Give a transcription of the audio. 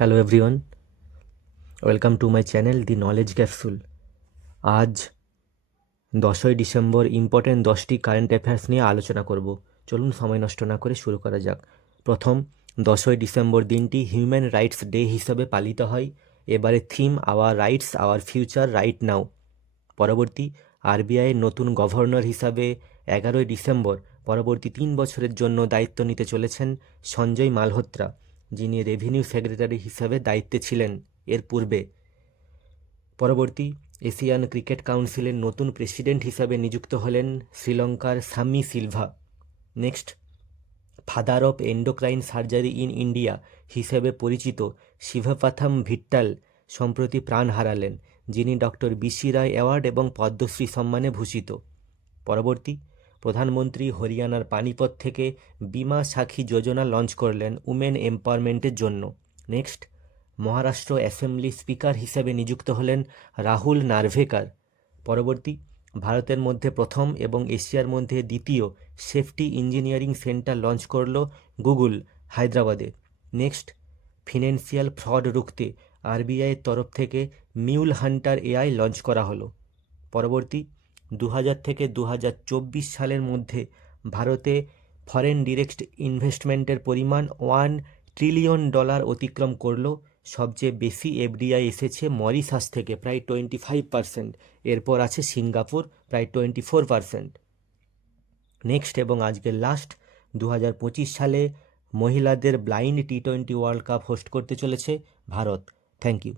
Hello everyone, welcome to my channel the knowledge capsule. আজ 10ই December important 10টি current affairs নিয়ে আলোচনা করব। চলুন সময় নষ্ট না করে শুরু করা যাক। প্রথম, 10ই ডিসেম্বর দিনটি হিউম্যান রাইটস ডে হিসাবে পালিত হয়। এবারে theme hour rights our future right now. পরবর্তী, আরবিআইয়ের নতুন গভর্নর হিসাবে 11ই ডিসেম্বর পরবর্তী 3 বছরের জন্য দায়িত্ব নিতে চলেছেন সঞ্জয় মালহোত্রা, যিনি রেভিনিউ সেক্রেটারি হিসাবে দায়িত্বে ছিলেন এর পূর্বে। পরবর্তী, এশিয়ান ক্রিকেট কাউন্সিলের নতুন প্রেসিডেন্ট হিসাবে নিযুক্ত হলেন শ্রীলঙ্কার Sammi Silva. Next, father of endocrine surgery in India হিসেবে পরিচিত শিভপাথম ভিট্টাল সম্প্রতি প্রাণ হারালেন, যিনি ডক্টর বিসি রায় অ্যাওয়ার্ড এবং পদ্মশ্রী সম্মানে ভূষিত। পরবর্তী, প্রধানমন্ত্রী হরিয়ানার পানিপত থেকে বিমা সাখী যোজনা লঞ্চ করলেন উমেন এম্পাওয়ারমেন্টের জন্য। নেক্সট, মহারাষ্ট্র অ্যাসেম্বলি স্পিকার হিসেবে নিযুক্ত হলেন রাহুল নারভেকার। পরবর্তী, ভারতের মধ্যে প্রথম এবং এশিয়ার মধ্যে দ্বিতীয় সেফটি ইঞ্জিনিয়ারিং সেন্টার লঞ্চ করল গুগল হায়দ্রাবাদে। নেক্সট, ফিনান্সিয়াল ফ্রড রুখতে আরবিআইয়ের তরফ থেকে মিউল হান্টার এআই লঞ্চ করা হলো। পরবর্তী, 2000 থেকে 2024 সালের মধ্যে ভারতে ফরেন ডিরেক্ট ইনভেস্টমেন্টের পরিমাণ $1 ট্রিলিয়ন অতিক্রম করল। সবচেয়ে বেশি এফডিআই এসেছে মরিশাস থেকে, প্রায় 25%। এরপর আছে সিঙ্গাপুর, প্রায় 24%। নেক্সট এবং আজকের লাস্ট, 2025 সালে মহিলাদের ব্লাইন্ড টি-20 ওয়ার্ল্ড কাপ হোস্ট করতে চলেছে ভারত। Thank you.